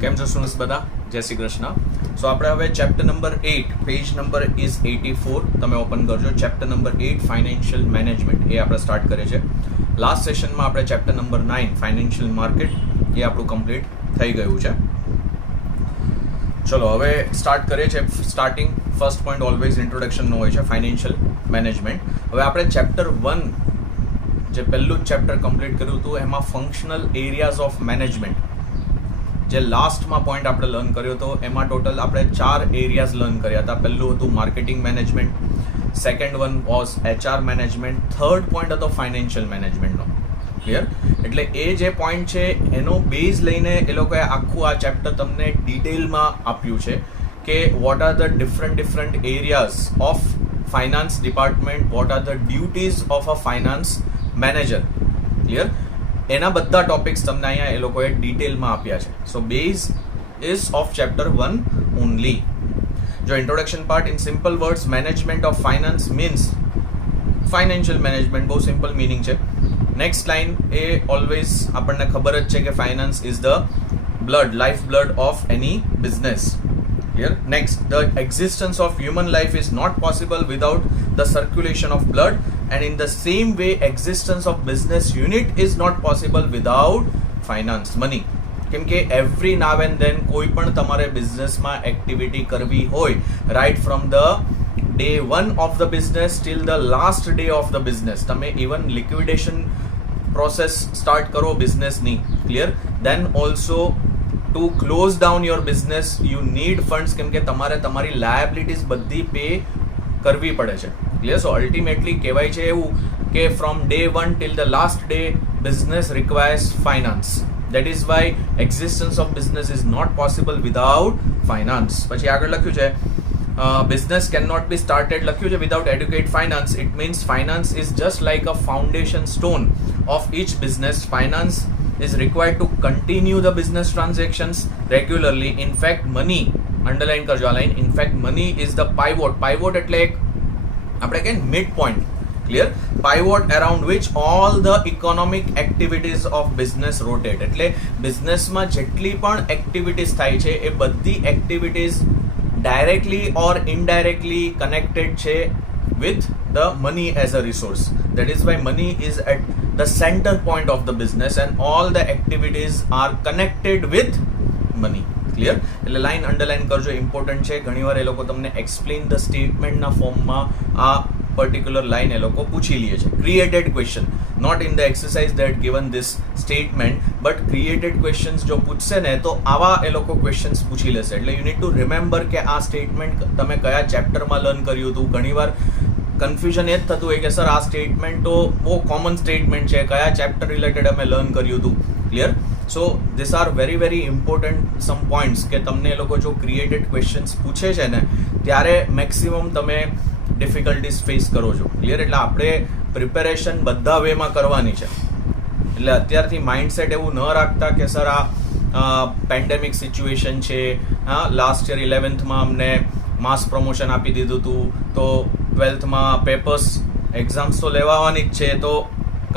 કેમ છો સ્ટુડન્ટ્સ બધા? જય શ્રી કૃષ્ણ. સો આપણે હવે chapter number 8, page number is 84, તમે ઓપન કરજો. ચેપ્ટર નંબર 8 ફાઇનાન્શિયલ મેનેજમેન્ટ એ આપણે સ્ટાર્ટ કરીએ છીએ. લાસ્ટ સેશનમાં આપણે ચેપ્ટર નંબર 9 ફાઇનાન્શિયલ માર્કેટ એ આપણું કમ્પ્લીટ થઈ ગયું છે. ચલો હવે સ્ટાર્ટ કરીએ છીએ. સ્ટાર્ટિંગ ફર્સ્ટ પોઈન્ટ ઓલવેઝ ઇન્ટ્રોડક્શનનો હોય છે, ફાઇનાન્શિયલ મેનેજમેન્ટ. હવે આપણે ચેપ્ટર 1 જે પહેલું જ ચેપ્ટર કમ્પ્લીટ કર્યું હતું એમાં ફંક્શનલ એરિયાઝ ઓફ મેનેજમેન્ટ જે લાસ્ટમાં પોઈન્ટ આપણે લર્ન કર્યો હતો એમાં ટોટલ આપણે 4 એરિયાઝ લર્ન કર્યા હતા. પહેલું હતું marketing management, second one was HR management, third point હતો ફાઇનાન્શિયલ મેનેજમેન્ટનો. ક્લિયર? એટલે એ જે પોઈન્ટ છે એનો બેઝ લઈને એ લોકોએ આખું આ ચેપ્ટર તમને ડિટેલમાં આપ્યું છે કે vote are the different areas of finance department, vote are the duties of a finance manager. Clear? એના બધા ટોપિક્સ તમને અહીંયા એ લોકોએ ડિટેલમાં આપ્યા છે. So base is of chapter 1 only. જો introduction part in simple words, management of finance means financial management, બહુ સિમ્પલ મિનિંગ છે. નેક્સ્ટ લાઇન એ ઓલવેઝ આપણને ખબર જ છે કે finance is the blood, life blood of any business. Here. Next, the existence of human life is not possible without the circulation of blood, and in the same way, existence of business unit is not possible without finance, money. કેમ કે every now and then કોઈ પણ તમારે બિઝનેસમાં activity કરવી હોય, right from the day 1 of the business till the last day of the business, તમે even liquidation process start કરો બિઝનેસની. Clear? Then also to close down your business you need funds, કેમ કે તમારે તમારી લાયબિલિટીઝ બધી પે કરવી પડે છે. ક્લિયર? સો અલ્ટિમેટલી કહેવાય છે એવું કે from day 1 till the last day business requires finance. That is why existence of business is not possible without finance. પછી આગળ લખ્યું છે business can not be started, લખ્યું છે without adequate finance. It means finance is just like a foundation stone of each business. Finance is required to continue the business transactions regularly. In fact, money, underline કરજો આ line, in fact money is the pivot. Pivot એટલે એક આપણે કહીએ mid point. Clear? pivot around which all the economic activities of business rotate. એટલે બિઝનેસમાં જેટલી પણ એક્ટિવિટીઝ થાય છે એ બધી એક્ટિવિટીઝ ડાયરેક્ટલી ઓર ઇનડાયરેક્ટલી કનેક્ટેડ છે with the money as a resource. That is why money is at the center point of the business and all the activities are connected with money. Clear? એટલે line underline કરજો, important છે. ઘણીવાર એ લોકો તમને explain the સ્ટેટમેન્ટના ફોર્મમાં આ particular line એ લોકો પૂછી લે છે. Created question, not in the exercise that given this statement, but created questions જો પૂછશે ને તો આવા એ લોકો ક્વેશ્ચન્સ પૂછી લેશે. એટલે યુ નીડ ટુ રિમેમ્બર કે આ સ્ટેટમેન્ટ તમે કયા ચેપ્ટરમાં લર્ન કર્યું હતું. ઘણીવાર કન્ફ્યુઝન એ જ થતું હોય કે સર આ સ્ટેટમેન્ટ તો બહુ કોમન સ્ટેટમેન્ટ છે, કયા ચેપ્ટર રિલેટેડ અમે લર્ન કર્યું હતું. Clear? So this are very very important some points કે તમને એ લોકો જો ક્રિએટેડ ક્વેશ્ચન્સ પૂછે છે ને ત્યારે મેક્સિમમ તમે ડિફિકલ્ટીઝ ફેસ કરો છો. ક્લિયર? એટલે આપણે પ્રિપેરેશન બધા વેમાં કરવાની છે. એટલે અત્યારથી માઇન્ડસેટ એવું ન રાખતા કે સર આ પેન્ડેમિક સિચ્યુએશન છે, હા લાસ્ટ યર 11thમાં અમને માસ પ્રમોશન આપી દીધું હતું તો 12thમાં પેપર્સ એક્ઝામ્સ તો લેવાની જ છે તો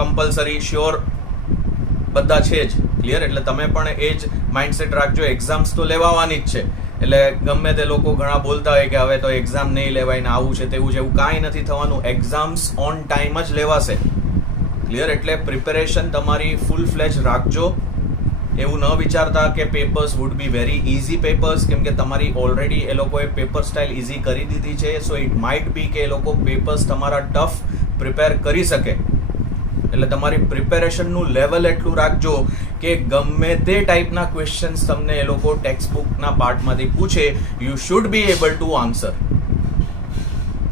કમ્પલસરી શ્યોર બધા છે જ. ક્લિયર? એટલે તમે પણ એ જ માઇન્ડસેટ રાખજો, એક્ઝામ્સ તો લેવાની જ છે. એટલે ગમે તે લોકો ઘણા બોલતા હોય કે હવે તો એક્ઝામ નહીં લેવાય ને આવું છે તેવું છે, એવું કાંઈ નથી થવાનું. એક્ઝામ્સ ઓન ટાઈમ જ લેવાશે. ક્લિયર? એટલે પ્રિપેરેશન તમારી ફૂલ ફ્લેજ રાખજો. એવું ન વિચારતા કે papers would be very easy papers, કેમ કે તમારી ઓલરેડી એ લોકોએ પેપર સ્ટાઇલ ઇઝી કરી દીધી છે. સો ઇટ માઇટ બી કે એ લોકો પેપર્સ તમારા ટફ પ્રિપેર કરી શકે. એટલે તમારી પ્રિપેરેશનનું લેવલ એટલું રાખજો કે ગમે તે ટાઈપના ક્વેશ્ચન્સ તમને એ લોકો ટેક્સ્ટ બુકના પાર્ટમાંથી પૂછે, you should be able to answer.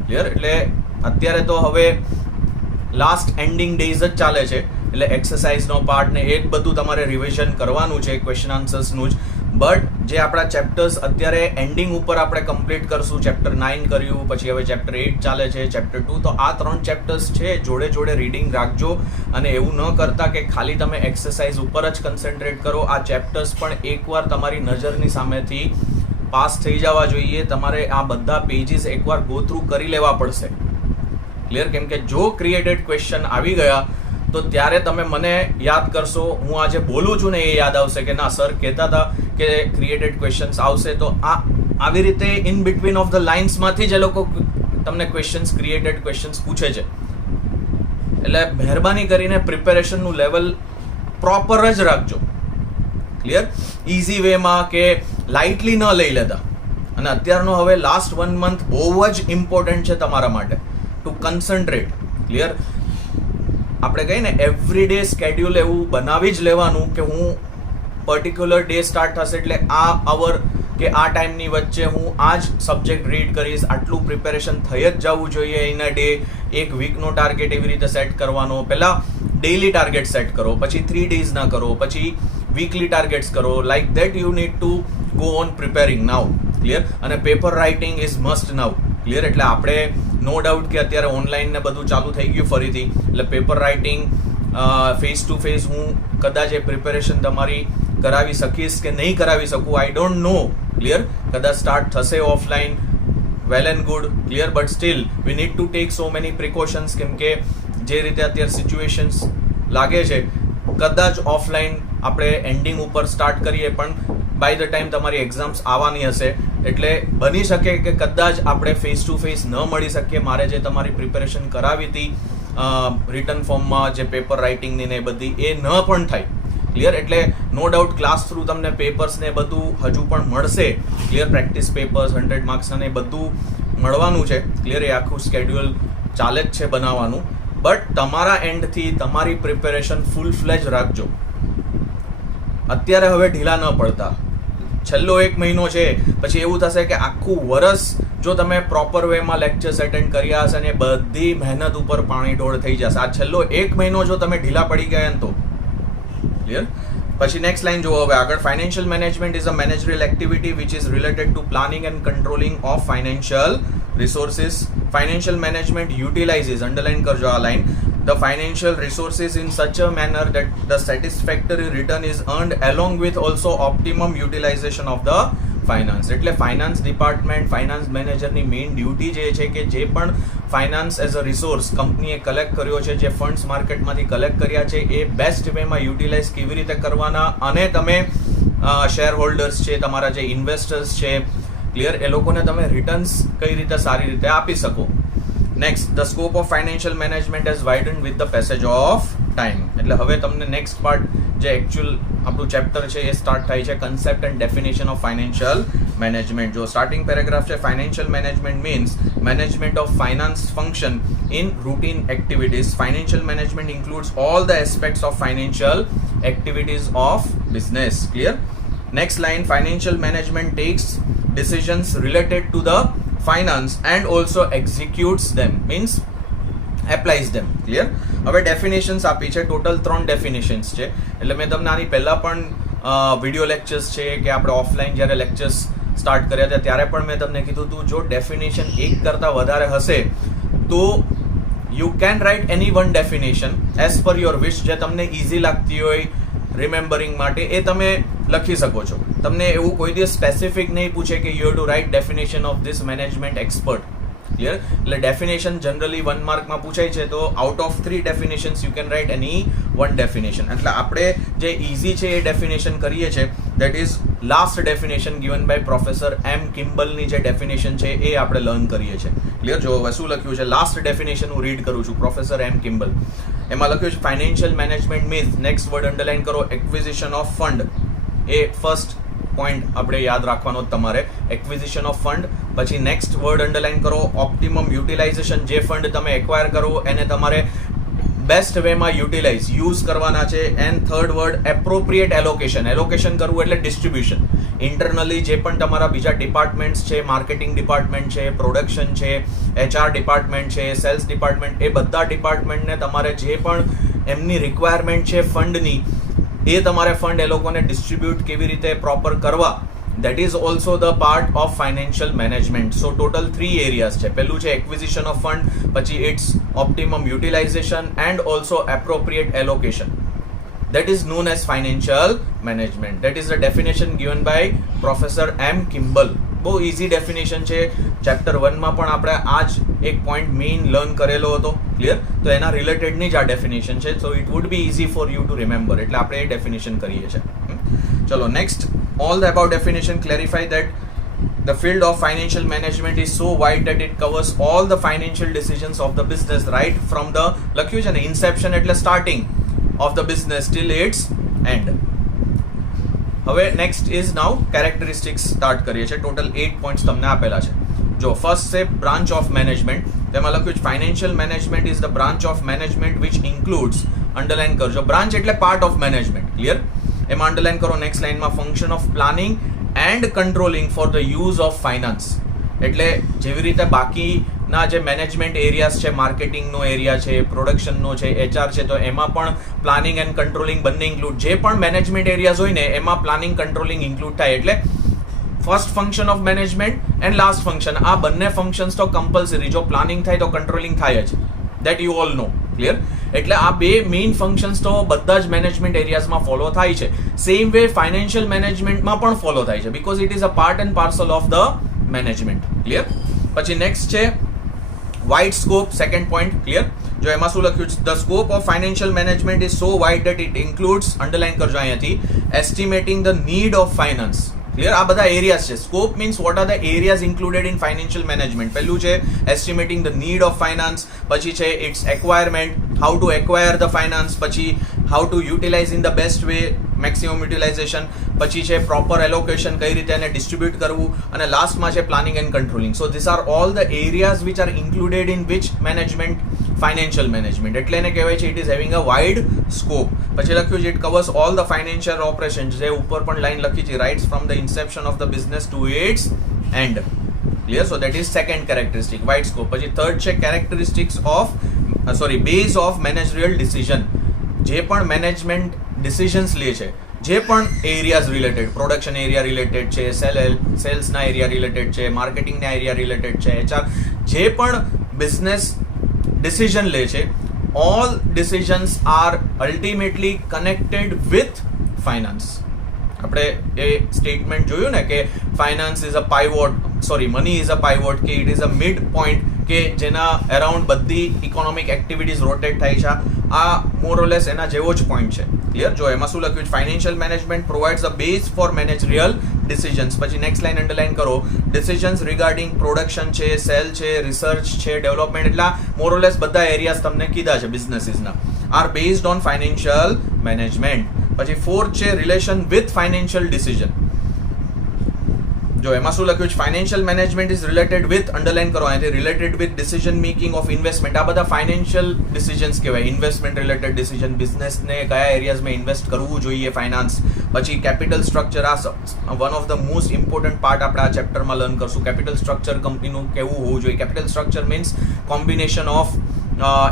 Clear? એટલે અત્યારે તો હવે લાસ્ટ એન્ડિંગ ડેઝ જ ચાલે છે એટલે એક્સરસાઇઝનો પાર્ટ ને એ જ બધું તમારે રિવિઝન કરવાનું છે, ક્વેશ્ચન આન્સર્સનું જ. બટ જે આપણા ચેપ્ટર્સ અત્યારે એન્ડિંગ ઉપર આપણે કમ્પ્લીટ કરશું, ચેપ્ટર 9 કર્યું, પછી હવે ચેપ્ટર 8 ચાલે છે, ચેપ્ટર 2, તો આ 3 ચેપ્ટર્સ છે, જોડે જોડે રીડિંગ રાખજો. અને એવું ન કરતા કે ખાલી તમે એક્સરસાઇઝ ઉપર જ કન્સન્ટ્રેટ કરો. આ ચેપ્ટર્સ પણ એકવાર તમારી નજરની સામેથી પાસ થઈ જવા જોઈએ. તમારે આ બધા પેજીસ એકવાર ગો થ્રુ કરી લેવા પડશે. ક્લિયર? કેમ કે જો ક્રિએટેડ ક્વેશ્ચન આવી ગયા તો ત્યારે તમે મને યાદ કરશો, હું આજે બોલું છું ને એ યાદ આવશે કે ના સર કહેતા હતા કે ક્રિએટેડ ક્વેશ્ચન્સ આવશે, તો આવી રીતે ઇન બિટવીન ઓફ ધ લાઇન્સમાંથી જ એ લોકો તમને ક્રિએટેડ ક્વેશ્ચન્સ પૂછે છે. એટલે મહેરબાની કરીને પ્રિપેરેશનનું લેવલ પ્રોપર જ રાખજો. ક્લિયર? ઇઝી વેમાં કે લાઇટલી ન લઈ લેતા. અને અત્યારનો હવે લાસ્ટ 1 મંથ બહુ જ ઇમ્પોર્ટન્ટ છે તમારા માટે ટુ કન્સન્ટ્રેટ. ક્લિયર? આપણે કહીએ ને એવરી ડે સ્કેડ્યુલ એવું બનાવી જ લેવાનું કે હું પર્ટિક્યુલર ડે સ્ટાર્ટ થશે એટલે આ અવર કે આ ટાઈમની વચ્ચે હું આ જ સબ્જેક્ટ રીડ કરીશ, આટલું પ્રિપેરેશન થઈ જ જવું જોઈએ ઇન અ ડે. એક વીકનો ટાર્ગેટ એવી રીતે સેટ કરવાનો. પહેલાં ડેઇલી ટાર્ગેટ સેટ કરો, પછી 3 ડેઝના કરો, પછી વીકલી ટાર્ગેટ્સ કરો. Like that you need to go on preparing now. Clear? અને paper writing is must now. Clear? એટલે આપણે નો ડાઉટ કે અત્યારે ઓનલાઈન ને બધું ચાલુ થઈ ગયું ફરીથી, એટલે paper writing face to face હું કદાચ એ પ્રિપેરેશન તમારી કરાવી શકીશ કે નહીં કરાવી શકું, આઈ ડોન્ટ નો. ક્લિયર? કદાચ સ્ટાર્ટ થશે offline, well and good. Clear? But still we need to take so many precautions, કેમ કે જે રીતે અત્યારે સિચ્યુએશન્સ લાગે છે, કદાચ ઓફલાઈન આપણે એન્ડિંગ ઉપર સ્ટાર્ટ કરીએ, પણ બાય ધ ટાઈમ તમારી એક્ઝામ્સ આવવાની હશે એટલે બની શકે કે કદાચ આપણે ફેસ ટુ ફેસ ન મળી શકીએ. મારે જે તમારી પ્રિપેરેશન કરાવી હતી રિટર્ન ફોર્મમાં, જે પેપર રાઇટિંગની ને બધી, એ ન પણ થાય. ક્લિયર? એટલે નો ડાઉટ ક્લાસ થ્રુ તમને પેપર્સ ને બધું હજુ પણ મળશે. ક્લિયર? પ્રેક્ટિસ પેપર્સ 100 માર્ક્સના ને બધું મળવાનું છે. ક્લિયર? એ આખું સ્કેડ્યુલ ચાલે જ છે બનાવવાનું. બટ તમારા એન્ડથી તમારી પ્રિપેરેશન ફૂલ ફ્લેજ રાખજો. અત્યારે હવે ઢીલા ન પડતા. છેલ્લો 1 મહિનો છે, પછી એવું થશે કે આખું વરસ જો તમે પ્રોપર વેમાં લેક્ચર્સ એટેન્ડ કર્યા હશે ને બધી મહેનત ઉપર પાણી ઢોળ થઈ જશે. આ છેલ્લો 1 મહિનો જો તમે ઢીલા પડી ગયા ને તો. ક્લિયર? પછી નેક્સ્ટ લાઈન જુઓ હવે આગળ. Financial management is a managerial activity which is related to planning and controlling of financial resources. Financial management utilizes, underline karjo aa line, the financial resources in such a manner that the satisfactory return is earned along with also optimum utilization of the finance. એટલે finance department, finance મેનેજરની main duty જે છે કે જે પણ finance as a resource કંપનીએ collect કર્યો છે, જે ફંડ્સ માર્કેટમાંથી કલેક્ટ કર્યા છે, એ બેસ્ટ વેમાં યુટિલાઇઝ કેવી રીતે કરવાના, અને તમે શેર હોલ્ડર્સ છે, તમારા જે ઇન્વેસ્ટર્સ છે, ક્લિયર, એ લોકોને તમે રિટર્ન્સ કઈ રીતે સારી રીતે આપી શકો. Next, the scope of financial management has widened with the passage of time. એટલે હવે તમને નેક્સ્ટ પાર્ટ જે એકચ્યુઅલ આપણું ચેપ્ટર છે એ સ્ટાર્ટ થાય છે, concept and definition of financial management. જો સ્ટાર્ટિંગ પેરેગ્રાફ છે, financial management means management of finance function in routine activities. Financial management includes all the aspects of financial activities of business. Clear? Next line, financial management takes decisions related to the finance and also executes them, means applies them. Clear? હવે definitions આપી છે, total 3 definitions છે. એટલે મેં તમને આની પહેલાં પણ વિડીયો લેક્ચર્સ છે કે આપણે ઓફલાઈન જ્યારે લેક્ચર્સ સ્ટાર્ટ કર્યા હતા ત્યારે પણ મેં તમને કીધું હતું, જો ડેફિનેશન એક કરતાં વધારે હશે તો you can write any one definition as per your wish, જે તમને ઇઝી લાગતી હોય રિમેમ્બરિંગ માટે, એ તમે લખી શકો છો. તમને એવું કોઈ દિવસ સ્પેસિફિક નહીં પૂછે કે you have to write definition of this management expert. Clear? એટલે ડેફિનેશન જનરલી 1 માર્કમાં પૂછાય છે, તો out of 3 definitions you can write any 1 definition. એટલે આપણે જે ઇઝી છે એ ડેફિનેશન કરીએ છીએ, that is last definition given by professor M કિમ્બલની જે ડેફિનેશન છે એ આપણે લર્ન કરીએ છીએ. ક્લિયર? જો હવે શું લખ્યું છે, લાસ્ટ ડેફિનેશન હું રીડ કરું છું, પ્રોફેસર એમ કિમ્બલ. એમાં લખ્યું છે financial management means, next word underline કરો, એક્વિઝિશન ઓફ ફંડ. એ ફર્સ્ટ પોઈન્ટ આપણે યાદ રાખવાનો તમારે, એક્વિઝિશન ઓફ ફંડ. પછી નેક્સ્ટ વર્ડ અંડરલાઇન કરો, ઓપ્ટિમમ યુટિલાઇઝેશન. જે ફંડ તમે એક્વાયર કરો એને તમારે બેસ્ટ વેમાં યુટિલાઇઝ યુઝ કરવાના છે. And third word appropriate allocation. Allocation કરવું એટલે ડિસ્ટ્રીબ્યુશન. ઇન્ટરનલી જે પણ તમારા બીજા ડિપાર્ટમેન્ટ્સ છે, માર્કેટિંગ ડિપાર્ટમેન્ટ છે, પ્રોડક્શન છે, HR ડિપાર્ટમેન્ટ છે, સેલ્સ ડિપાર્ટમેન્ટ, એ બધા ડિપાર્ટમેન્ટને તમારે જે પણ એમની રિક્વાયરમેન્ટ છે ફંડની, એ તમારે ફંડ એ લોકોને ડિસ્ટ્રીબ્યુટ કેવી રીતે પ્રોપર કરવા, that is also the part of financial management. So total 3 areas છે. પહેલું છે acquisition of fund, પછી its optimum utilization and also appropriate allocation. That is known as financial management. That is the definition given by Professor M. Kimball. બહુ easy definition છે. Chapter 1 માં પણ આપણે આ જ એક પોઈન્ટ મેઇન લર્ન કરેલો હતો. ક્લિયર? તો એના રિલેટેડની જ આ ડેફિનેશન છે. So it would B easy four you two remember. એટલે આપણે એ ડેફિનેશન કરીએ છીએ. ચલો next, all the above definition clarify that the field of financial management is so wide that it covers all the financial decisions of the business, right from the લખ્યું છે ને inception એટલે starting of the business till its end. હવે next is now characteristics start કરીએ છીએ. total 8 points તમને આપેલા છે. જો first છે branch of management, તેમાં લખ્યું છે financial management is the branch of management which includes, underline કરજો, branch એટલે part of management, clear, એમાં underline કરો next line માં function of planning and controlling for the use of finance. એટલે જેવી રીતે બાકીના જે મેનેજમેન્ટ એરિયાઝ છે, માર્કેટિંગનો એરિયા છે, પ્રોડક્શનનો છે, HR છે, તો એમાં પણ પ્લાનિંગ એન્ડ કંટ્રોલિંગ બંને ઇન્ક્લુડ, જે પણ મેનેજમેન્ટ એરિયાઝ હોય ને એમાં પ્લાનિંગ કંટ્રોલિંગ ઇન્ક્લુડ થાય. એટલે first function of management and last function, આ બંને ફંક્શન્સ તો કમ્પલસરી, જો પ્લાનિંગ થાય તો કંટ્રોલિંગ થાય જ, that you all know, clear. એટલે આ બે મેઇન ફંક્શન્સ તો બધા જ મેનેજમેન્ટ એરિયાઝમાં ફોલો થાય છે. સેમ વે ફાઇનાન્શિયલ મેનેજમેન્ટમાં પણ ફોલો થાય છે, because it is a part and parcel of the management, clear. પછી નેક્સ્ટ છે wide scope, second point, clear. જો એમાં શું લખ્યું છે, the scope of financial management is so wide that it includes, underline કરજો અહીંયાથી, estimating the need of finance, clear. આ બધા એરિયાઝ છે. Scope means what are the areas included in financial management. પહેલું છે estimating the need of finance, પછી છે it's acquirement, how to acquire the finance, પછી how to utilize in the best way, maximum utilization, પછી છે proper allocation, કઈ રીતે એને ડિસ્ટ્રીબ્યુટ કરવું, અને લાસ્ટમાં છે planning and controlling. So this are all the areas which are included in which management, financial management. એટલે એને કહેવાય છે it is having a wide scope. પછી લખ્યું છે it covers all the financial operation, જે ઉપર પણ લાઈન લખી છે, rights from the inception of the business to its end, clear. So that is second characteristic, wide scope. પછી third છે characteristics of base of managerial decision. જે પણ management decisions લે છે, જે પણ areas related, production area related છે, સેલ્સના area related છે, માર્કેટિંગના એરિયા રિલેટેડ છે, HR, જે પણ બિઝનેસ ડિસિઝન લે છે, all decisions are ultimately connected with finance. આપણે એ સ્ટેટમેન્ટ જોયું ને કે finance is a pivot, money is a pivot, કે it is a mid point, કે જેના અરાઉન્ડ બધી ઇકોનોમિક એક્ટિવિટીઝ રોટેટ થાય છે. આ મોરલેસ એના જેવો જ પોઈન્ટ છે, ક્લિયર. જો એમાં શું લખ્યું છે, financial management provides a base for managerial decisions. પછી નેક્સ્ટ લાઈન અંડરલાઈન કરો, ડિસિઝન્સ રિગાર્ડિંગ પ્રોડક્શન છે, સેલ છે, રિસર્ચ છે, ડેવલપમેન્ટ, એટલા મોરલેસ બધા એરિયાઝ તમને કીધા છે બિઝનેસીસના, are based on financial management. પછી ફોર્થ છે રિલેશન વિથ ફાઇનાન્શિયલ ડિસિઝન. જો એમાં શું લખ્યું છે, financial management is related with, underline કરો અહીંથી, related with decision making of investment. આ બધા ફાઇનાન્શિયલ ડિસિઝન્સ કહેવાય, ઇન્વેસ્ટમેન્ટ રિલેટેડ ડિસિઝન, બિઝનેસને કયા એરિયાઝમાં ઇન્વેસ્ટ કરવું જોઈએ, ફાઇનાન્સ. પછી કેપિટલ સ્ટ્રક્ચર, આ one of the most important part આપણે આ ચેપ્ટરમાં લર્ન કરશું. કેપિટલ સ્ટ્રક્ચર કંપનીનું કેવું હોવું જોઈએ. Capital structure means combination of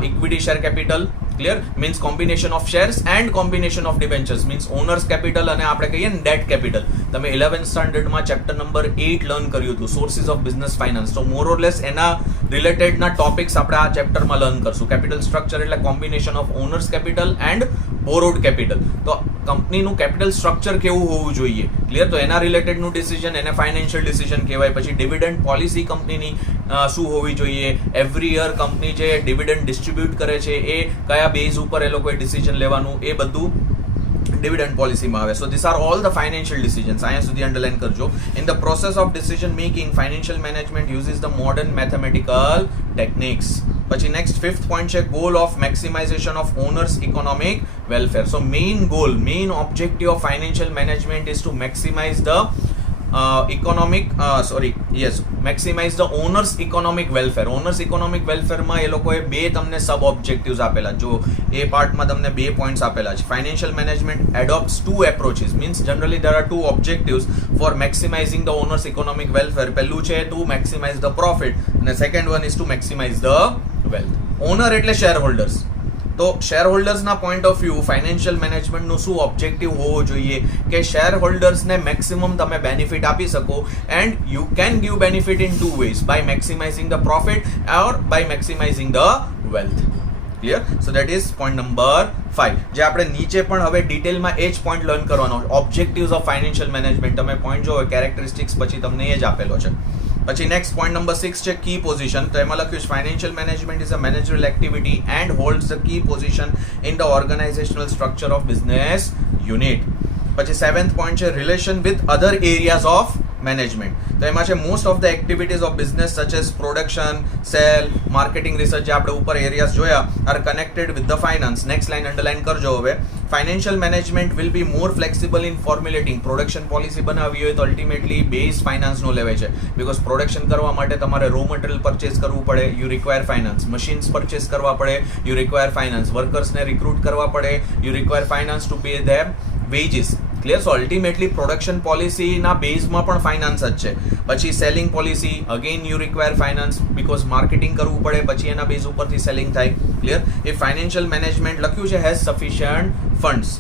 equity share capital, clear, means combination of shares and combination of debentures, means owners capital અને આપણે કહીએ ને ડેટ કેપિટલ. તમે 11th સ્ટાન્ડર્ડમાં ચેપ્ટર નંબર 8 લર્ન કર્યું હતું, સોર્સિસ ઓફ બિઝનેસ ફાઇનાન્સ. તો મોર ઓર લેસ એના રિલેટેડના topics આપણે આ ચેપ્ટરમાં લર્ન કરશું. કેપિટલ સ્ટ્રક્ચર એટલે combination of owners capital and borrowed capital. તો કંપનીનું કેપિટલ સ્ટ્રક્ચર કેવું હોવું જોઈએ, ક્લિયર. તો એના રિલેટેડનું ડિસિઝન એને ફાઇનાન્શિયલ ડિસિઝન કહેવાય. પછી ડિવિડન્ડ પોલિસી કંપનીની શું હોવી જોઈએ, એવરી યર કંપની જે ડિવિડન્ડ ડિસ્ટ્રીબ્યુટ કરે છે એ કયા બેઝ ઉપર એ લોકોએ ડિસિઝન લેવાનું, એ બધું ડિવિડન્ડ પોલિસીમાં આવે. So this are all the financial decisions. અહીંયા સુધી અંડરલાઇન કરજો. In the process of decision making, financial management uses the modern mathematical techniques. પછી નેક્સ્ટ ફિફ્થ પોઈન્ટ છે goal of maximization of owners economic welfare. So main goal, main objective of financial management is to maximize the maximize the owners economic welfare. Owners economic વેલફેરમાં એ લોકોએ બે તમને સબ objectives આપેલા. જો એ પાર્ટમાં તમને બે પોઈન્ટ્સ આપેલા છે. Financial management adopts two approaches, means generally there are two objectives for maximizing the owners economic welfare. પહેલું છે ટુ મેક્સિમાઇઝ ધ પ્રોફિટ અને second one is to maximize the wealth. Owner એટલે શેર હોલ્ડર્સ. તો share હોલ્ડર્સના point of view financial મેનેજમેન્ટનું શું objective હોવો જોઈએ કે શેર હોલ્ડર્સને મેક્સિમમ તમે બેનિફિટ આપી શકો. And you can give benefit in two ways, by maximizing the profit or by maximizing the wealth. Clear. So that is point number 5. જે આપણે નીચે પણ હવે ડિટેલમાં એ જ પોઈન્ટ લર્ન કરવાનો. ઓબ્જેક્ટિવ્સ ઓફ ફાઇનાન્શિયલ મેનેજમેન્ટ તમે પોઈન્ટ જોવો, કેરેક્ટરિસ્ટિક્સ પછી તમને એ જ આપેલો છે. પછી નેક્સ્ટ પોઈન્ટ નંબર 6 છે કી પોઝિશન. તો એમાં લખ્યું છે financial management is a managerial activity and holds the key position in the organizational structure of business unit. પછી 7th પોઈન્ટ છે relation with other areas of management. તો એમાં છે most of the activities of business such as production, sale, marketing, research, જે આપણે ઉપર areas જોયા, are connected with the finance. Next line underline કરજો. હવે financial management will be more flexible in ફોર્મ્યુલેટિંગ. Production policy બનાવવી હોય તો અલ્ટિમેટલી બેઝ ફાઇનાન્સનો લેવાય છે, બિકોઝ પ્રોડક્શન કરવા માટે તમારે રો મટીરિયલ પરચેસ કરવું પડે, you require finance. Machines purchase કરવા પડે, યુ રિક્વાયર ફાઇનાન્સ. વર્કર્સને રિક્રુટ કરવા પડે, you require finance to pay their wages. Clear? So ultimately production પોલિસીના બેઝમાં પણ ફાઇનાન્સ જ છે. પછી selling policy, again you require finance, because marketing કરવું પડે, પછી એના બેઝ ઉપરથી સેલિંગ થાય. ક્લિયર? એ ફાઇનાન્શિયલ મેનેજમેન્ટ લખ્યું છે has sufficient funds.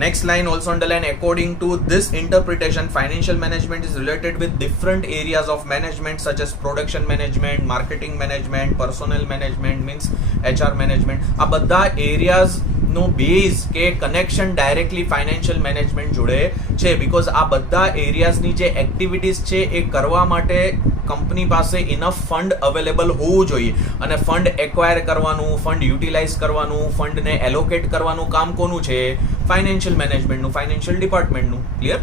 Next line also underline, according to this interpretation, financial management is related with different areas of management such as production management, marketing management, personnel management, means HR management. આ બધા areas નો base કે connection directly financial management જોડે છે, because આ બધા એરિયાઝની જે activities છે એ કરવા માટે કંપની પાસે ઇનફ ફંડ અવેલેબલ હોવું જોઈએ, અને ફંડ એક્વાયર કરવાનું, ફંડ યુટિલાઇઝ કરવાનું, ફંડને એલોકેટ કરવાનું કામ કોનું છે? ફાઇનાન્શિયલ મેનેજમેન્ટનું, ફાઇનાન્શિયલ ડિપાર્ટમેન્ટનું. ક્લિયર?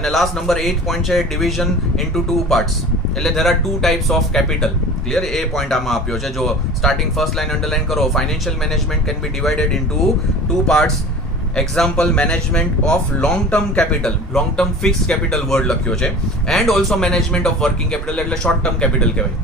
અને લાસ્ટ નંબર 8 પોઈન્ટ છે ડિવિઝન ઇન્ટુ 2 પાર્ટ્સ. એટલે there are 2 types of capital. Clear? એ પોઈન્ટ આમાં આપ્યો છે. જો સ્ટાર્ટિંગ ફર્સ્ટ લાઈન અંડરલાઈન કરો. Financial management can be divided into 2 parts. Example, management of long term capital. Long term fix capital word લખ્યો છે. And also management of working capital, એટલે short term capital કહેવાય.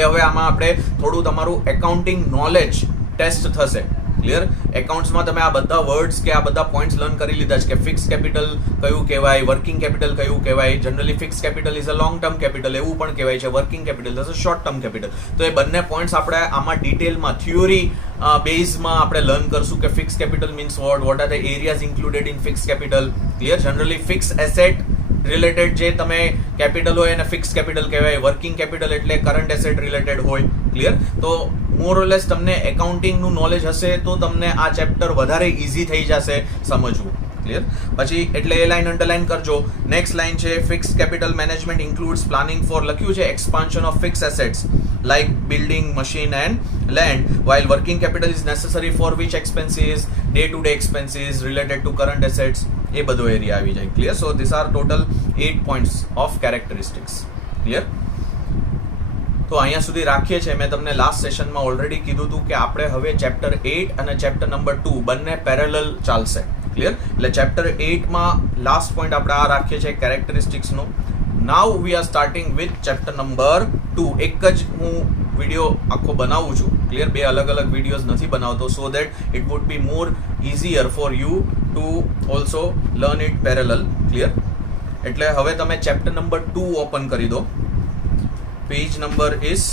એ હવે આમાં આપણે થોડું તમારું એકાઉન્ટિંગ નોલેજ ટેસ્ટ થશે. ક્લિયર? એકાઉન્ટ્સમાં તમે આ બધા વર્ડ્સ કે આ બધા પોઈન્ટ્સ લર્ન કરી લીધા છે કે ફિક્સ કેપિટલ કયું કહેવાય, વર્કિંગ કેપિટલ કયું કહેવાય. Generally fix capital is a long term capital એવું પણ કહેવાય છે, working capital is a short term capital. તો એ બંને પોઈન્ટ્સ આપણે આમાં ડિટેલમાં થિયોરી બેઝમાં આપણે લર્ન કરશું કે fix capital means what are the areas included in fix capital. Clear? Generally fix asset related જે તમે કેપિટલ હોય એને ફિક્સ કેપિટલ કહેવાય. વર્કિંગ કેપિટલ એટલે કરંટ એસેટ રિલેટેડ હોય. ક્લિયર? તો મોરલેસ તમને એકાઉન્ટિંગનું નોલેજ હશે તો તમને આ ચેપ્ટર વધારે ઇઝી થઈ જશે સમજવું. ક્લિયર? પછી એટલે એ લાઈન અંડરલાઈન કરજો. નેક્સ્ટ લાઈન છે fix capital management includes planning four, લખ્યું છે expansion of fix assets like building, machine and land, while working capital is necessary for which expenses, day to day expenses related to current assets. એ બધો area આવી જાય. Clear? So this are total 8 points of characteristics. Clear? તો અહીંયા સુધી રાખીએ છીએ. મેં તમને લાસ્ટ સેશનમાં ઓલરેડી કીધું હતું કે આપણે હવે ચેપ્ટર 8 અને ચેપ્ટર નંબર 2 બંને પેરેલલ ચાલશે. ક્લિયર? એટલે ચેપ્ટર 8માં લાસ્ટ પોઈન્ટ આપણે આ રાખીએ છીએ કેરેક્ટરિસ્ટિક્સનો. Now we are starting with chapter number 2. એક જ હું વિડીયો આખો બનાવું છું. ક્લિયર? બે અલગ અલગ વિડીયોઝ નથી બનાવતો, so that it would be more easier for you to also learn it parallel. Clear? એટલે હવે તમે ચેપ્ટર નંબર 2 ઓપન કરી દો. Page number is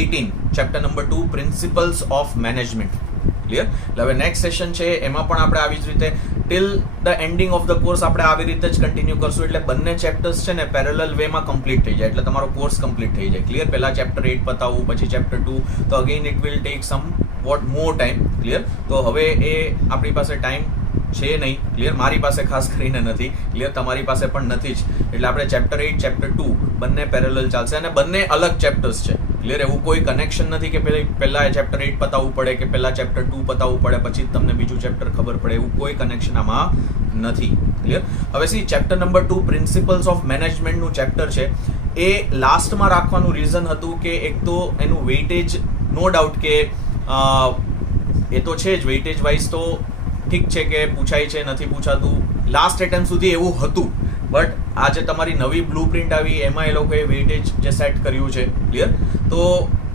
18. Chapter number 2, principles of management. Clear? એટલે હવે નેક્સ્ટ સેશન છે એમાં પણ આપણે આવી જ રીતે till the ending of the course આપણે આવી રીતે જ કન્ટિન્યુ કરશું. એટલે બંને ચેપ્ટર્સ છે ને પેરેલલ વેમાં કમ્પ્લીટ થઈ જાય, એટલે તમારો કોર્સ કમ્પ્લીટ થઈ જાય. ક્લિયર? પહેલા ચેપ્ટર 8 પતાવવું, પછી ચેપ્ટર 2, તો again it will take somewhat more time. Clear? તો હવે એ આપણી પાસે ટાઈમ છે નહીં. ક્લિયર? મારી પાસે ખાસ કરીને નથી. ક્લિયર? તમારી પાસે પણ નથી જ. એટલે આપણે ચેપ્ટર 8, ચેપ્ટર 2 બંને પેરેલલ ચાલશે, અને બંને અલગ ચેપ્ટર્સ છે. ક્લિયર? એવું કોઈ કનેક્શન નથી કે પહેલા ચેપ્ટર 8 પતાવવું પડે કે પહેલા ચેપ્ટર 2 પતાવવું પડે પછી તમને બીજું ચેપ્ટર ખબર પડે, એવું કોઈ કનેક્શન આમાં નથી. ક્લિયર? હવે see chapter number 2 principles of મેનેજમેન્ટનું ચેપ્ટર છે એ લાસ્ટમાં રાખવાનું રીઝન હતું કે એક તો એનું વેઇટેજ નો ડાઉટ કે એ તો છે જ, વેઇટેજ વાઇઝ તો ઠીક છે કે પૂછાય છે નથી પૂછાતું, લાસ્ટ એટેમ્પ સુધી એવું હતું. બટ આજે તમારી નવી બ્લુ પ્રિન્ટ આવી એમાં એ લોકોએ વેઇટેજ જે સેટ કર્યું છે. ક્લિયર? તો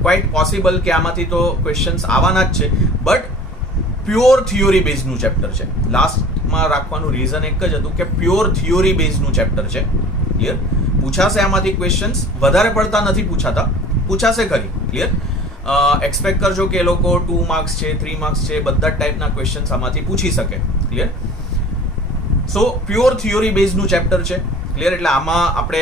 ક્વાઇટ પોસિબલ કે આમાંથી તો ક્વેશ્ચન્સ આવવાના જ છે, બટ પ્યોર થિયોરી બેઝનું ચેપ્ટર છે. લાસ્ટમાં રાખવાનું રીઝન એક જ હતું કે પ્યોર થિયોરી બેઝનું ચેપ્ટર છે. ક્લિયર? પૂછાશે આમાંથી ક્વેશ્ચન્સ, વધારે પડતા નથી પૂછાતા, પૂછાશે ખરી. ક્લિયર? એક્સપેક્ટ કરજો કે એ લોકો 2 માર્ક્સ છે, 3 માર્ક્સ છે, બધા જ ટાઈપના ક્વેશ્ચન્સ આમાંથી પૂછી શકે. ક્લિયર? સો પ્યોર થિયોરી બેઝનું ચેપ્ટર છે. ક્લિયર? એટલે આમાં આપણે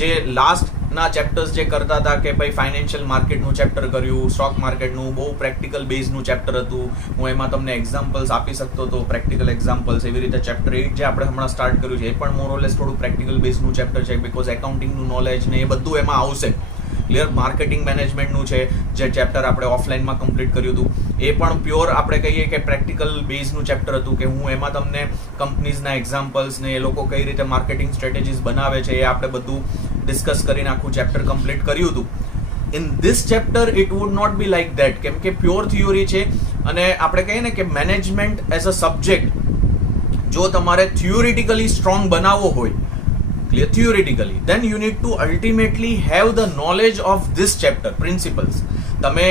જે લાસ્ટના ચેપ્ટર્સ જે કરતા હતા કે ભાઈ ફાઇનાન્શિયલ માર્કેટનું ચેપ્ટર કર્યું, સ્ટોક માર્કેટનું બહુ પ્રેક્ટિકલ બેઝનું ચેપ્ટર હતું, હું એમાં તમને એક્ઝામ્પલ્સ આપી શકતો હતો, પ્રેક્ટિકલ એક્ઝામ્પલ્સ. એવી રીતે ચેપ્ટર 8 જે આપણે હમણાં સ્ટાર્ટ કર્યું છે એ પણ મોર ઓર લેસ થોડું પ્રેક્ટિકલ બેઝનું ચેપ્ટર છે, બિકોઝ એકાઉન્ટિંગનું નોલેજ ને એ બધું એમાં આવશે. ક્લિયર. માર્કેટિંગ મેનેજમેન્ટનું છે જે ચેપ્ટર આપણે ઓફલાઈનમાં કમ્પ્લીટ કર્યું હતું, એ પણ પ્યોર આપણે કહીએ કે પ્રેક્ટિકલ બેઝનું ચેપ્ટર હતું, કે હું એમાં તમને કંપનીઝના એક્ઝામ્પલ્સ ને એ લોકો કઈ રીતે માર્કેટિંગ સ્ટ્રેટેજીસ બનાવે છે એ આપણે બધું ડિસ્કસ કરીને આખું ચેપ્ટર કમ્પ્લીટ કર્યું હતું. In this chapter it would not be like that, કેમ કે પ્યોર થિયોરી છે અને આપણે કહીએ ને કે મેનેજમેન્ટ એઝ અ સબ્જેક્ટ જો તમારે થિયોરિટિકલી સ્ટ્રોંગ બનાવવો હોય, clear, theoretically, then you need to ultimately have the knowledge of this chapter principles. તમે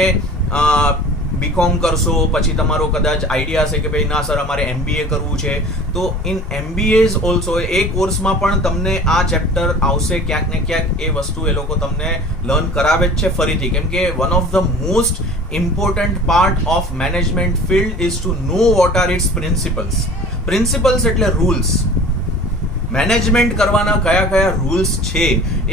બીકોમ કરશો પછી તમારો કદાચ આઈડિયા છે કે ભાઈ ના સર અમારે MBA કરવું છે, તો ઇન MBAs ઓલ્સો એ કોર્સમાં પણ તમને આ ચેપ્ટર આવશે ક્યાંક ને ક્યાંક. એ વસ્તુ એ લોકો તમને લર્ન કરાવે જ છે ફરીથી, કેમ કે one of the most important part of management field is to know what are its principles. Principles એટલે રૂલ્સ. મેનેજમેન્ટ કરવાના કયા કયા રૂલ્સ છે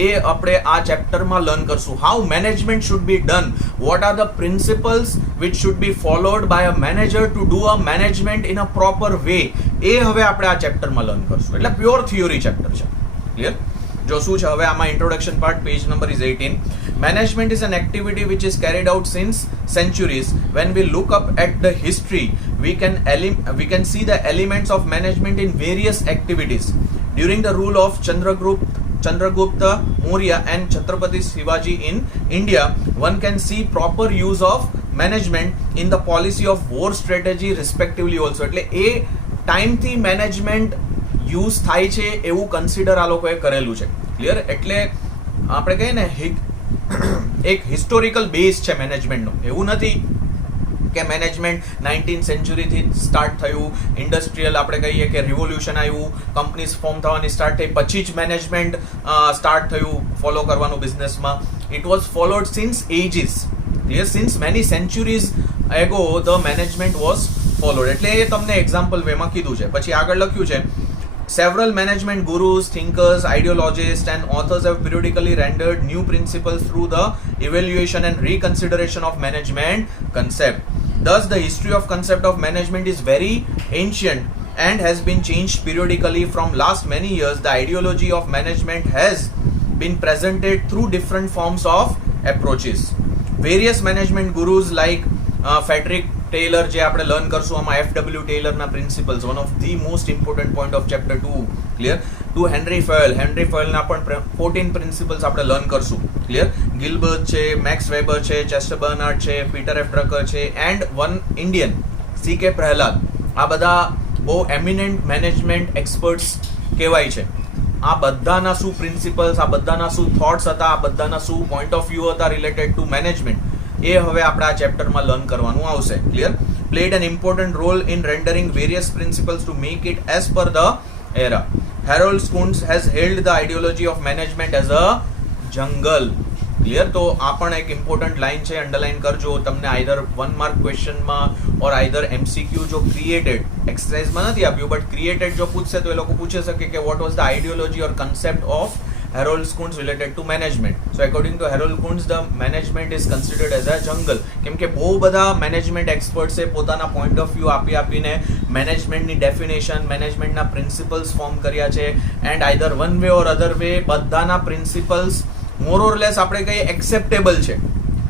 એ આપણે આ ચેપ્ટરમાં લર્ન કરશું. How management should be done, what are the principles which should be followed by a manager to do a management in a proper way, એ હવે આપણે આ ચેપ્ટરમાં લર્ન કરશું. એટલે પ્યોર થિયોરી ચેપ્ટર છે. ક્લિયર. જો શું છે હવે આમાં introduction part, page number is 18. Management is an activity which is carried out since centuries. When we look up at the history, we can see the elements of management in various activities. During the rule of Chandragupta Maurya and Chhatrapati Shivaji in India, one can see proper use of management in the policy of war strategy respectively also. એટલે એ ટાઈમથી management use થાય છે એવું consider આ લોકોએ કરેલું છે. Clear. એટલે આપણે કહીએ ને એક હિસ્ટોરિકલ બેઝ છે મેનેજમેન્ટનો. એવું નથી કે મેનેજમેન્ટ 19th સેન્ચુરીથી સ્ટાર્ટ થયું, ઇન્ડસ્ટ્રીયલ આપણે કહીએ કે રિવોલ્યુશન આવ્યું, કંપનીઝ ફોર્મ થવાની સ્ટાર્ટ થઈ પછી જ મેનેજમેન્ટ સ્ટાર્ટ થયું ફોલો કરવાનું બિઝનેસમાં. It was followed since ages. Clear. Since many centuries ago the management was followed. એટલે એ તમને એક્ઝામ્પલ વેમાં કીધું છે. પછી આગળ લખ્યું છે several management gurus, thinkers, ideologists and authors have periodically rendered new principles through the evaluation and reconsideration of management concept. Thus the history of concept of management is very ancient and has been changed periodically. From last many years the ideology of management has been presented through different forms of approaches. Various management gurus like Frederick Taylor, જે આપણે learn કરશું આમાં FW ટેલરના principles, one of the most important point of chapter 2. Clear. Two Henry ફોયલના પણ 14 principles આપણે learn કરશું. Clear. Gilbert છે, મેક્સ વેબર છે, ચેસ્ટર બર્નાર્ડ છે, પીટર એફ ડ્રકર છે and one Indian CK Prahalad. આ બધા બહુ એમિનેન્ટ મેનેજમેન્ટ એક્સપર્ટ્સ કહેવાય છે. આ બધાના શું પ્રિન્સિપલ્સ, આ બધાના શું થોટ્સ હતા, આ બધાના શું પોઈન્ટ ઓફ વ્યૂ હતા રિલેટેડ ટુ મેનેજમેન્ટ, એ હવે આપણે આ ચેપ્ટરમાં લર્ન કરવાનું આવશે. Clear. Played an important role in rendering various principles to make it as per the era. Harold Kuntz has hailed the ideology of management as a jungle. Clear. તો આ પણ એક ઇમ્પોર્ટન્ટ લાઈન છે, underline કરજો. તમને either 1 mark ક્વેશ્ચનમાં ઓર either MCQ જો created, એક્સરસાઇઝમાં નથી આપ્યું બટ ક્રિએટેડ જો પૂછશે તો એ લોકો પૂછી શકે કે what was the ideology or concept of Harold Kuntz related to management. So according to Harold Kuntz the management is considered as a jungle. કેમ કે બહુ બધા મેનેજમેન્ટ એક્સપર્ટ્સ એ પોતાના પોઈન્ટ ઓફ વ્યૂ આપીને મેનેજમેન્ટની ડેફિનેશન, મેનેજમેન્ટના પ્રિન્સિપલ્સ ફોર્મ કર્યા છે and either one way or other way બધાના પ્રિન્સિપલ્સ મોર ઓર લેસ આપણે કહીએ એક્સેપ્ટેબલ છે.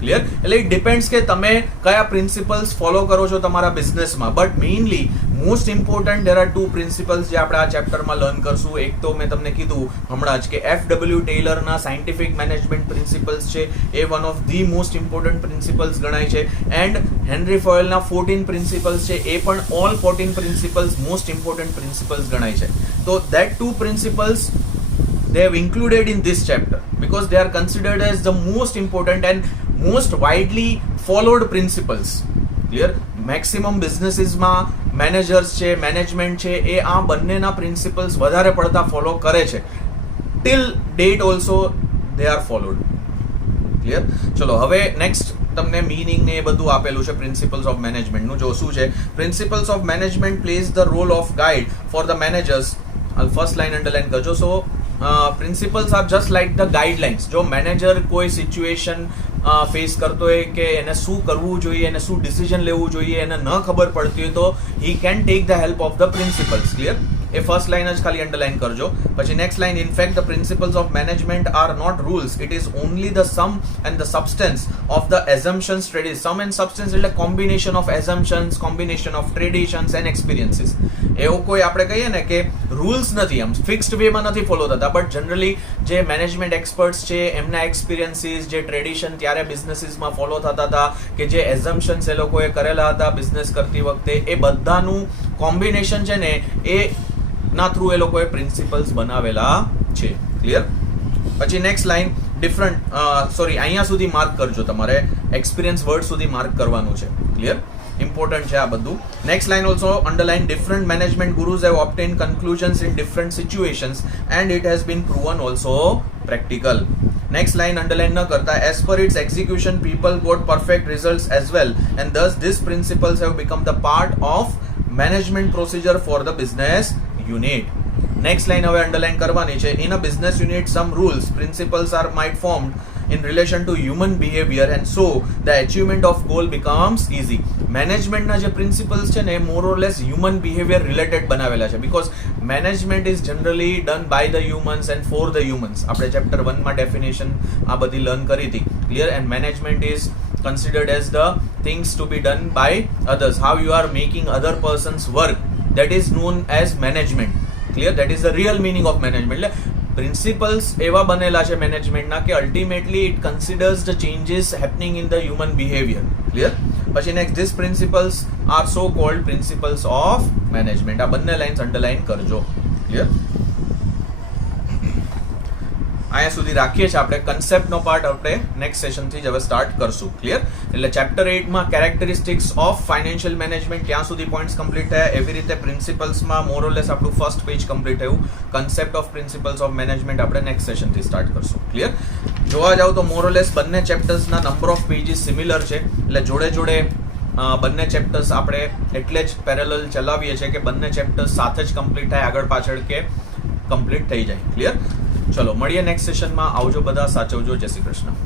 ક્લિયર. એટલે ઇટ ડિપેન્ડ્સ કે તમે કયા પ્રિન્સિપલ્સ ફોલો કરો છો તમારા બિઝનેસમાં. But mainly most important there are 2 principles જે આપણે આ ચેપ્ટરમાં લર્ન કરશું. એક તો મેં તમને કીધું હમણાં જ કે FW ટેલરના સાયન્ટિફિક મેનેજમેન્ટ પ્રિન્સિપલ્સ છે, એ one of the most important principles ગણાય છે. એન્ડ હેનરી ફોયલના 14 પ્રિન્સિપલ્સ છે, એ પણ all 14 principles most important principles ગણાય છે. તો that 2 principles they have included in this chapter because they are considered as the most important and most widely followed principles. Clear. Maximum businesses માં managers છે, management છે, એ આ બંનેના principles વધારે પડતા ફોલો કરે છે. Till date also they are followed. Clear. ચલો હવે નેક્સ્ટ તમને મીનિંગ ને એ બધું આપેલું છે પ્રિન્સિપલ્સ ઓફ મેનેજમેન્ટનું. જો શું છે, principles of management plays the role of guide for the managers. First line underline કરજો. So principles are just like the guidelines. જો મેનેજર કોઈ સિચ્યુએશન ફેસ કરતો હોય કે એને શું કરવું જોઈએ, એને શું ડિસિઝન લેવું જોઈએ, એને ન ખબર પડતી હોય તો he can take the help of the principles. Clear? એ ફર્સ્ટ લાઈન જ ખાલી અંડરલાઈન કરજો. પછી next line, in fact the principles of management are not rules, it is only the sum and the substance of the assumptions traditions. Sum and substance એટલે combination of assumptions, combination of traditions and experiences. એવું કોઈ આપણે કહીએ ને કે rules નથી, આમ fixed વેમાં નથી ફોલો થતા, બટ જનરલી જે મેનેજમેન્ટ એક્સપર્ટ્સ છે એમના એક્સપિરિયન્સીસ, જે ટ્રેડિશન ત્યારે બિઝનેસીસમાં ફોલો થતા હતા, કે જે એઝમ્પશન્સ એ લોકોએ કરેલા હતા બિઝનેસ કરતી વખતે, એ બધાનું કોમ્બિનેશન છે ને એ ના થ્રુ એ લોકોએ પ્રિન્સિપલ્સ બનાવેલા છે. ક્લિયર? પછી નેક્સ્ટ લાઈન, ડિફરન્ટ અહીંયા સુધી માર્ક કરજો, તમારે એક્સપિરિયન્સ વર્ડ સુધી માર્ક કરવાનું છે. ક્લિયર? ઇમ્પોર્ટન્ટ છે આ બધું. Next line also underline, different management gurus have obtained conclusions in different situations and it has been proven also practical. Next line underline ન કરતા, as per its execution people got perfect results as well and thus these principles have become the part of management procedure for the business unit. Next line હવે underline કરવાની છે, in a business unit some rules principles are might formed in relation to human behavior and so the achievement of goal becomes easy. મેનેજમેન્ટના જે principles છે ને એ more or less human behaviour related બનાવેલા છે, because management is generally done by the humans and for the humans. આપણે chapter 1 માં definition આ બધી લર્ન કરી હતી. Clear? And management is considered as the things to be done by others, how you are making other person's work, that is known as management. Clear? That is the real meaning of management. એટલે પ્રિન્સિપલ્સ એવા બનેલા છે મેનેજમેન્ટના કે ultimately it considers the changes happening in the human behaviour. Clear? પછી next, these principles are so called principles of management. આ બંને લાઇન્સ અંડરલાઈન કરજો. ક્લિયર? અહીંયા સુધી રાખીએ છીએ આપણે. કન્સેપ્ટનો પાર્ટ આપણે નેક્સ્ટ સેશનથી જ હવે સ્ટાર્ટ કરશું. ક્લિયર? એટલે ચેપ્ટર 8માં કેરેક્ટરિસ્ટિક્સ ઓફ ફાઇનાન્શિયલ મેનેજમેન્ટ ત્યાં સુધી પોઈન્ટ્સ કમ્પ્લીટ થયા. એવી રીતે પ્રિન્સિપલ્સમાં મોર ઓર લેસ આપણું ફર્સ્ટ પેજ કમ્પ્લીટ થયું. Concept of principles of management આપણે નેક્સ્ટ સેશનથી સ્ટાર્ટ કરશું. ક્લિયર? જોવા જાવ તો મોર ઓર લેસ બંને ચેપ્ટર્સના નંબર ઓફ પેજીસ સિમિલર છે, એટલે જોડે જોડે બંને ચેપ્ટર્સ આપણે એટલે જ પેરેલલ ચલાવીએ છીએ કે બંને ચેપ્ટર્સ સાથે જ કમ્પ્લીટ થાય, આગળ પાછળ કે કમ્પ્લીટ થઈ જાય. ક્લિયર? ચલો મળીએ નેક્સ્ટ સેશનમાં. આવજો બધા, સાચવજો. જય શ્રી કૃષ્ણ.